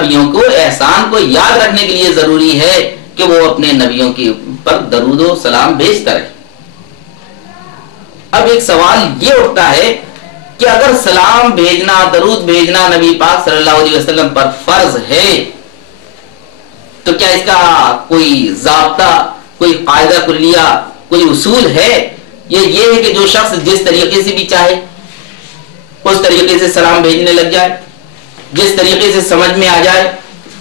نبیوں کو احسان کو یاد رکھنے کے لیے ضروری ہے کہ وہ اپنے نبیوں کے پر درود و سلام بھیجتا رہے۔ اب ایک سوال یہ اٹھتا ہے کہ اگر سلام بھیجنا، درود بھیجنا نبی پاک صلی اللہ علیہ وسلم پر فرض ہے تو کیا اس کا کوئی ضابطہ، کوئی قاعدہ کلیہ، کوئی اصول ہے؟ یہ ہے کہ جو شخص جس طریقے سے بھی چاہے اس طریقے سے سلام بھیجنے لگ جائے، جس طریقے سے سمجھ میں آ جائے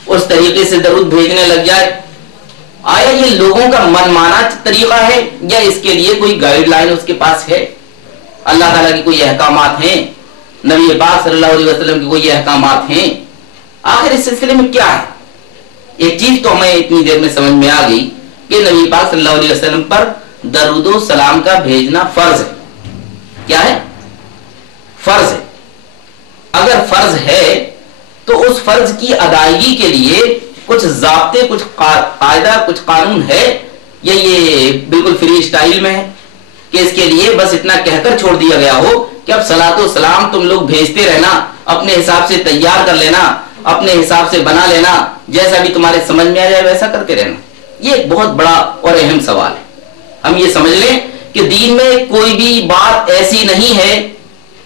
اس طریقے سے درود بھیجنے لگ جائے؟ آیا یہ لوگوں کا من مانا طریقہ ہے یا اس کے لیے کوئی گائیڈ لائن اس کے پاس ہے؟ اللہ تعالیٰ کی کوئی احکامات ہیں، نبی پاک صلی اللہ علیہ وسلم کی کوئی احکامات ہیں؟ آخر اس سلسلے میں کیا ہے؟ ایک چیز تو ہمیں اتنی دیر میں سمجھ میں آ گئی کہ نبی پاک صلی اللہ علیہ وسلم پر درود و سلام کا بھیجنا فرض ہے۔ کیا ہے؟ فرض ہے۔ اگر فرض ہے تو اس فرض کی ادائیگی کے لیے کچھ ضابطے، کچھ قاعدہ، کچھ قانون ہے یا یہ بالکل فری اسٹائل میں ہے کہ اس کے لیے بس اتنا کہہ کر چھوڑ دیا گیا ہو کہ اب صلاۃ و سلام تم لوگ بھیجتے رہنا، اپنے حساب سے تیار کر لینا، اپنے حساب سے بنا لینا، جیسا بھی تمہارے سمجھ میں آ جائے ویسا کرتے رہنا؟ یہ ایک بہت بڑا اور اہم سوال ہے۔ ہم یہ سمجھ لیں کہ دین میں کوئی بھی بات ایسی نہیں ہے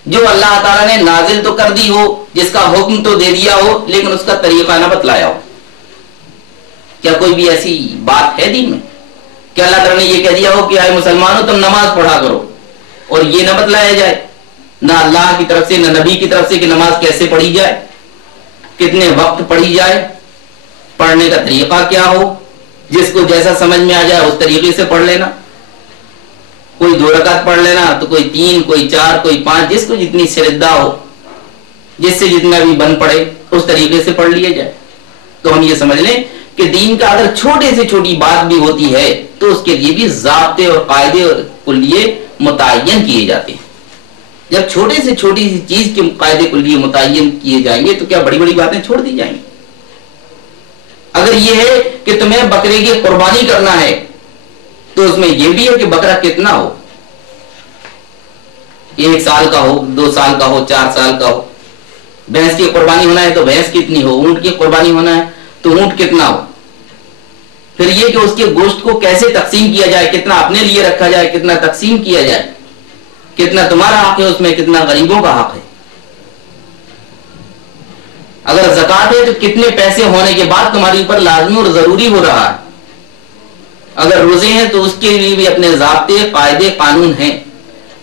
جو اللہ تعالیٰ نے نازل تو کر دی ہو، جس کا حکم تو دے دیا ہو لیکن اس کا طریقہ نہ بتلایا ہو۔ کیا کوئی بھی ایسی بات ہے دین میں کہ اللہ تعالیٰ نے یہ کہہ دیا ہو کہ اے مسلمانوں تم نماز پڑھا کرو اور یہ نہ بتلایا جائے، نہ اللہ کی طرف سے نہ نبی کی طرف سے کہ نماز کیسے پڑھی جائے، کتنے وقت پڑھی جائے، پڑھنے کا طریقہ کیا ہو، جس کو جیسا سمجھ میں آ جائے اس طریقے سے پڑھ لینا، کوئی 2 رکعت پڑھ لینا تو کوئی 3، کوئی 4، کوئی 5، جس کو جتنی شردا ہو، جس سے جتنا بھی بن پڑے اس طریقے سے پڑھ لیا جائے۔ تو ہم یہ سمجھ لیں کہ دین کا اگر چھوٹے سے چھوٹی بات بھی ہوتی ہے تو اس کے لیے بھی ضابطے اور قاعدے اور کلیے متعین کیے جاتے ہیں۔ جب چھوٹے سے چھوٹی سی چیز کے قاعدے کلیے متعین کیے جائیں گے تو کیا بڑی بڑی باتیں چھوڑ دی جائیں گی؟ اگر یہ ہے کہ تمہیں بکرے کی قربانی کرنا ہے تو اس میں یہ بھی ہے کہ بکرا کتنا ہو، 1 سال کا ہو، 2 سال کا ہو، 4 سال کا ہو۔ بھینس کی قربانی ہونا ہے تو بھینس کتنی ہو، اونٹ کی قربانی ہونا ہے تو اونٹ کتنا ہو۔ پھر یہ کہ اس کے گوشت کو کیسے تقسیم کیا جائے، کتنا اپنے لیے رکھا جائے، کتنا تقسیم کیا جائے، کتنا تمہارا حق ہے اس میں، کتنا غریبوں کا حق ہے۔ اگر زکوٰۃ ہے تو کتنے پیسے ہونے کے بعد تمہارے اوپر لازمی اور ضروری ہو رہا ہے۔ اگر روزے ہیں تو اس کے لیے بھی اپنے ضابطے، قاعدے، قانون ہیں۔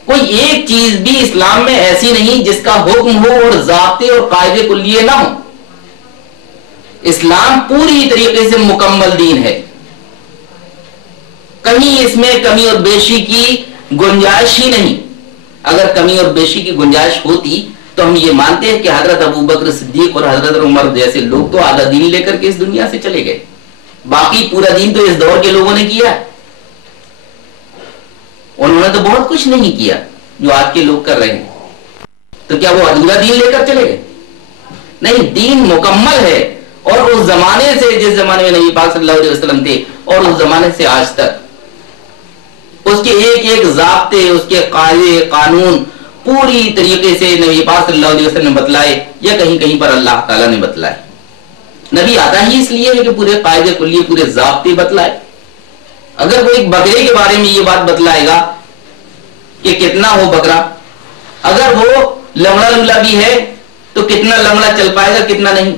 کوئی ایک چیز بھی اسلام میں ایسی نہیں جس کا حکم ہو اور ضابطے اور قاعدے کلیے نہ ہو۔ اسلام پوری طریقے سے مکمل دین ہے، کہیں اس میں کمی اور بیشی کی گنجائش ہی نہیں۔ اگر کمی اور بیشی کی گنجائش ہوتی تو ہم یہ مانتے ہیں کہ حضرت ابو بکر صدیق اور حضرت عمر جیسے لوگ تو آدھا دین لے کر کے اس دنیا سے چلے گئے، باقی پورا دین تو اس دور کے لوگوں نے کیا، انہوں نے تو بہت کچھ نہیں کیا جو آج کے لوگ کر رہے ہیں۔ تو کیا وہ ادھورا دین لے کر چلے گئے؟ نہیں، دین مکمل ہے، اور اس زمانے سے، جس زمانے میں نبی پاک صلی اللہ علیہ وسلم تھے، اور اس زمانے سے آج تک اس کے ایک ایک ضابطے، اس کے قاعدے، قانون پوری طریقے سے نبی پاک صلی اللہ علیہ وسلم نے بتلائے یا کہیں کہیں پر اللہ تعالیٰ نے بتلائے۔ نبی آتا ہی اس لیے ہے کہ پورے قاعدے کلیے، پورے ضابطے بتلائے۔ اگر کوئی بکرے کے بارے میں یہ بات بتلائے گا کہ کتنا ہو بکرا، اگر وہ لنگڑا لولا بھی ہے تو کتنا لنگڑا چل پائے گا، کتنا نہیں۔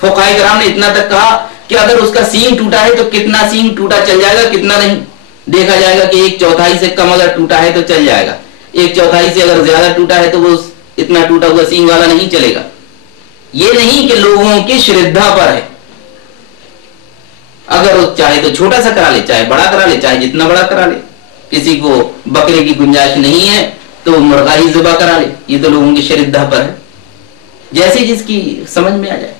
فقہائے کرام نے اتنا تک کہا کہ اگر اس کا سینگ ٹوٹا ہے تو کتنا سینگ ٹوٹا چل جائے گا، کتنا نہیں۔ دیکھا جائے گا کہ 1/4 سے کم اگر ٹوٹا ہے تو چل جائے گا، 1/4 سے اگر زیادہ ٹوٹا ہے تو وہ اتنا ٹوٹا ہوا سینگ والا نہیں چلے گا۔ یہ نہیں کہ لوگوں کی شردھا پر ہے، اگر وہ چاہے تو چھوٹا سا کرا لے، چاہے بڑا کرا لے، چاہے جتنا بڑا کرا لے۔ کسی کو بکرے کی گنجائش نہیں ہے تو وہ مرغا ہی ذبح کرا لے، یہ تو لوگوں کی شردھا پر ہے، جیسے جس کی سمجھ میں آ جائے۔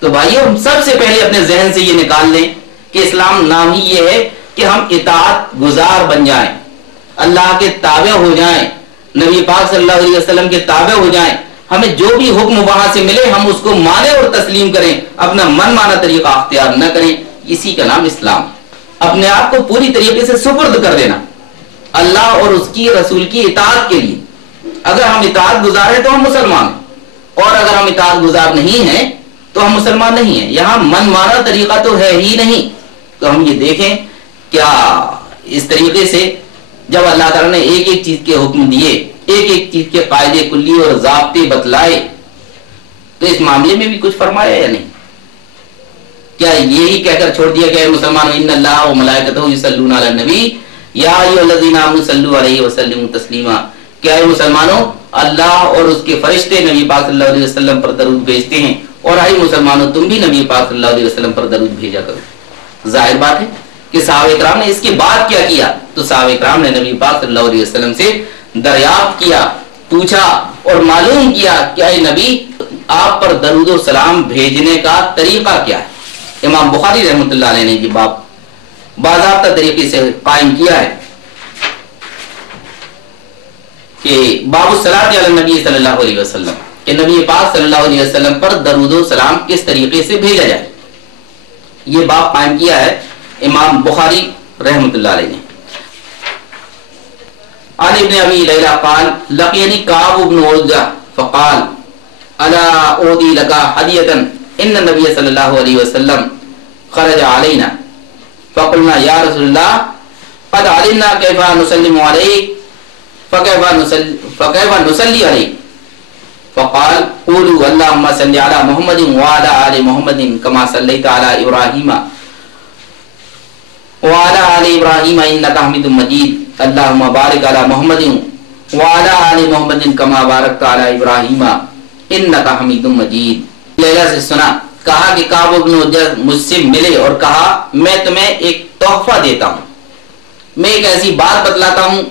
تو بھائیو، ہم سب سے پہلے اپنے ذہن سے یہ نکال لیں کہ اسلام نام ہی یہ ہے کہ ہم اطاعت گزار بن جائیں، اللہ کے تابع ہو جائیں، نبی پاک صلی اللہ علیہ وسلم کے تابع ہو جائیں۔ ہمیں جو بھی حکم وہاں سے ملے ہم اس کو مانیں اور تسلیم کریں، اپنا من مانا طریقہ اختیار نہ کریں۔ اسی کا نام اسلام، اپنے آپ کو پوری طریقے سے سپرد کر دینا اللہ اور اس کی رسول کی اطاعت کے لیے۔ اگر ہم اطاعت گزار ہیں تو ہم مسلمان ہیں، اور اگر ہم اطاعت گزار نہیں ہیں تو ہم مسلمان نہیں ہیں. یہاں من مانا طریقہ تو ہے ہی نہیں. تو ہم یہ دیکھیں کیا اس طریقے سے جب اللہ تعالیٰ نے ایک ایک چیز کے حکم دیے, ایک ایک چیز کے قاعدے کلی اور ضابطے بتلائے, تو اس معاملے میں بھی کچھ فرمایا یا نہیں؟ کیا یہی کہہ کر چھوڑ دیا گیا مسلمانوں ان اللہ و ملائکتہ یصلون علی النبی یا ایھا الذین آمنوا صلوا علیہ وسلموا تسلیما, کیا اے مسلمانوں اللہ اور اس کے فرشتے نبی پاک صلی اللہ علیہ وسلم پر درود بھیجتے ہیں, اور آئی مسلمانوں تم بھی نبی پاک صلی اللہ علیہ وسلم پر درود بھیجا کرو. ظاہر بات ہے کہ صحابہ کرام نے اس کے بعد کیا کیا, تو صحابہ کرام نے نبی پاک صلی اللہ علیہ وسلم سے دریافت کیا, پوچھا اور معلوم کیا کہ اے نبی آپ پر درود و سلام بھیجنے کا طریقہ کیا ہے. امام بخاری رحمۃ اللہ علیہ نے یہ باب باضابطہ طریقے سے قائم کیا ہے کہ باب الصلاۃ علی النبی صلی اللہ علیہ وسلم, کہ نبی پاک صلی اللہ علیہ وسلم پر درود و سلام کس طریقے سے بھیجا جائے. یہ باب قائم کیا ہے امام بخاری رحمۃ اللہ علیہ نے. عن ابن ابی لیلہ قال لقینی کعب بن عجرہ فقال الا اودی لك ہدیۃ ان النبی صلی اللہ علیہ وسلم خرج علینا فقلنا یا رسول اللہ قد علمنا کیف نسلم علیک فكيف نصلي عليه فقال قولوا اللهم صل على محمد وعلى آل محمد كما صليت على إبراهيم وعلى آل إبراهيم إنك حميد مجيد اللهم بارك على محمد وعلى آل محمد كما باركت على إبراهيم إنك حميد مجيد. لیلہ سے سنا, کہا کہ کعب بن عجرہ مجھ سے ملے اور کہا میں تمہیں ایک تحفہ دیتا ہوں, میں ایک ایسی بات بتلاتا ہوں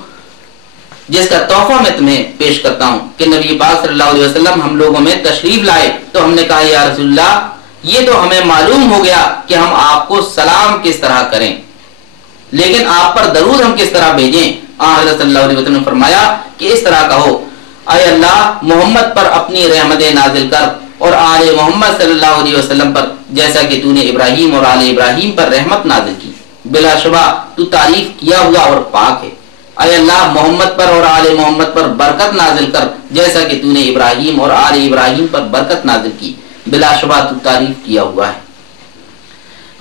جس کا تحفہ میں تمہیں پیش کرتا ہوں کہ نبی پاک صلی اللہ علیہ وسلم ہم لوگوں میں تشریف لائے تو ہم نے کہا یا رسول اللہ یہ تو ہمیں معلوم ہو گیا کہ ہم آپ کو سلام کس طرح کریں, لیکن آپ پر درود ہم کس طرح بھیجیں. حضرت صلی اللہ علیہ وسلم نے فرمایا کہ اس طرح کہو اے اللہ محمد پر اپنی رحمتیں نازل کر اور آل محمد صلی اللہ علیہ وسلم پر جیسا کہ تو نے ابراہیم اور آل ابراہیم پر رحمت نازل کی, بلا شبہ تو تعریف کیا ہوا اور پاک ہے. اے اللہ محمد پر اور آل محمد پر برکت نازل کر جیسا کہ تو نے ابراہیم اور آل ابراہیم پر برکت نازل کی, بلا شبہ تو تعریف کیا ہوا ہے.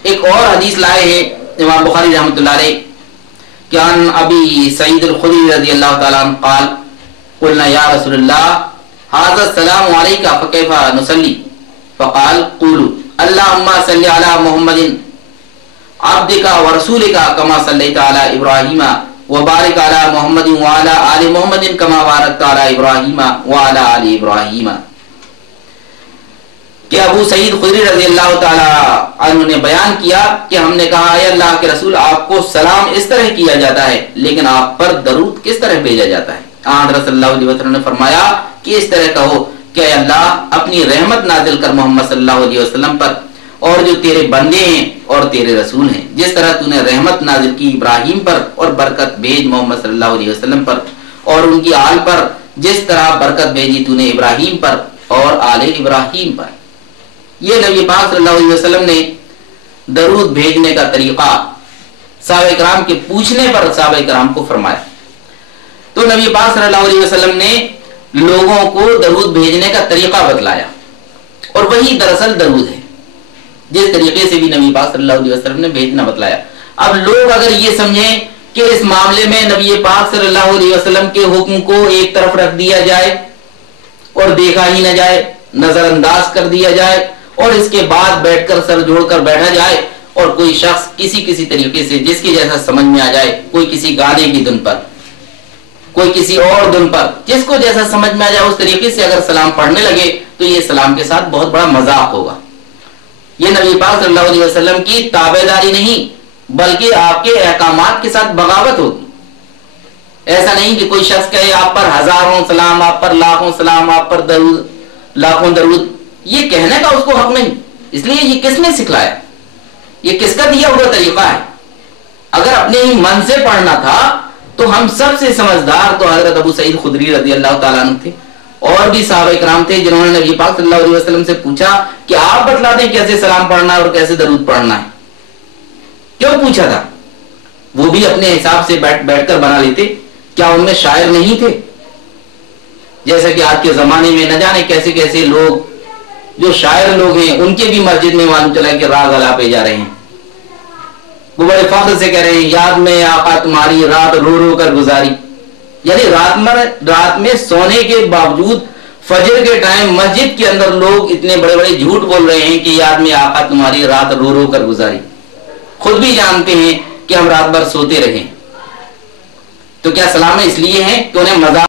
ایک اور حدیث لائے ہیں امام بخاری رحمۃ اللہ علیہ کہ عن ابی سعید الخدری رضی اللہ تعالیٰ عنہ قال قلنا یا رسول اللہ هذا السلام علیک فکیف نصلی فقال قولوا اللهم صل علی محمد عبدک ورسولک کما صلیت علی ابراہیم وبارک علی محمد وعلی آل محمد کما بارکت علی ابراہیم وعلی آل ابراہیم. کہ ابو سعید خدری رضی اللہ تعالی عنہ نے بیان کیا کہ ہم نے کہا اے اللہ کے رسول آپ کو سلام اس طرح کیا جاتا ہے لیکن آپ پر درود کس طرح بھیجا جاتا ہے. حضرت صلی اللہ علیہ وسلم نے فرمایا کہ اس طرح کہو کہ اے اللہ اپنی رحمت نازل کر محمد صلی اللہ علیہ وسلم پر اور جو تیرے بندے ہیں اور تیرے رسول ہیں, جس طرح تو نے رحمت نازل کی ابراہیم پر اور برکت بھیج محمد صلی اللہ علیہ وسلم پر اور ان کی آل پر, جس طرح برکت بھیجی تو نے ابراہیم پر اور آل ابراہیم پر. یہ نبی پاک صلی اللہ علیہ وسلم نے درود بھیجنے کا طریقہ صحابہ کرام کے پوچھنے پر صحابہ کرام کو فرمایا. تو نبی پاک صلی اللہ علیہ وسلم نے لوگوں کو درود بھیجنے کا طریقہ بتلایا اور وہی دراصل درود ہے جس طریقے سے بھی نبی پاک صلی اللہ علیہ وسلم نے بھیجنا بتلایا. اب لوگ اگر یہ سمجھیں کہ اس معاملے میں نبی پاک صلی اللہ علیہ وسلم کے حکم کو ایک طرف رکھ دیا جائے اور دیکھا ہی نہ جائے, نظر انداز کر دیا جائے اور اس کے بعد بیٹھ کر سر جوڑ کر بیٹھا جائے اور کوئی شخص کسی طریقے سے جس کی جیسا سمجھ میں آ جائے, کوئی کسی گانے کی دھن پر, کوئی کسی اور دن پر, جس کو جیسا سمجھ میں آ جائے اس طریقے سے اگر سلام پڑھنے لگے تو یہ سلام کے ساتھ بہت بڑا مذاق ہوگا. یہ نبی پاک صلی اللہ علیہ وسلم کی تابعداری نہیں بلکہ آپ کے احکامات کے ساتھ بغاوت ہوگی. ایسا نہیں کہ کوئی شخص کہے آپ پر ہزاروں سلام, آپ پر لاکھوں سلام, آپ پر درود لاکھوں درود, یہ کہنے کا اس کو حق نہیں. اس لیے یہ کس نے سکھلایا, یہ کس کا دیا ہوا طریقہ ہے. اگر اپنے ہی من سے پڑھنا تھا تو ہم سب سے سمجھدار تو حضرت ابو سعید خدری رضی اللہ تعالیٰ عنہ تھے اور بھی صحابہ کرام تھے جنہوں نے نبی پاک صلی اللہ علیہ وسلم سے پوچھا کہ آپ بتلا دیں کیسے سلام پڑھنا ہے اور کیسے درود پڑھنا ہے. کیوں پوچھا تھا؟ وہ بھی اپنے حساب سے بیٹھ کر بنا لیتے. کیا ان میں شاعر نہیں تھے؟ جیسا کہ آج کے زمانے میں نہ جانے کیسے کیسے لوگ جو شاعر لوگ ہیں ان کے بھی مسجد میں معلوم چلا کہ راگ الاپے جا رہے ہیں. وہ بڑے فخر سے کہہ رہے ہیں یاد میں آقا تمہاری رات رو رو کر گزاری. یعنی رات میں سونے کے باوجود فجر کے ٹائم مسجد کے اندر لوگ اتنے بڑے بڑے جھوٹ بول رہے ہیں کہ یاد میں آقا تمہاری رات رو رو کر گزاری. خود بھی جانتے ہیں کہ ہم رات بھر سوتے رہیں. تو کیا سلام اس لیے ہیں کہ انہیں مزاق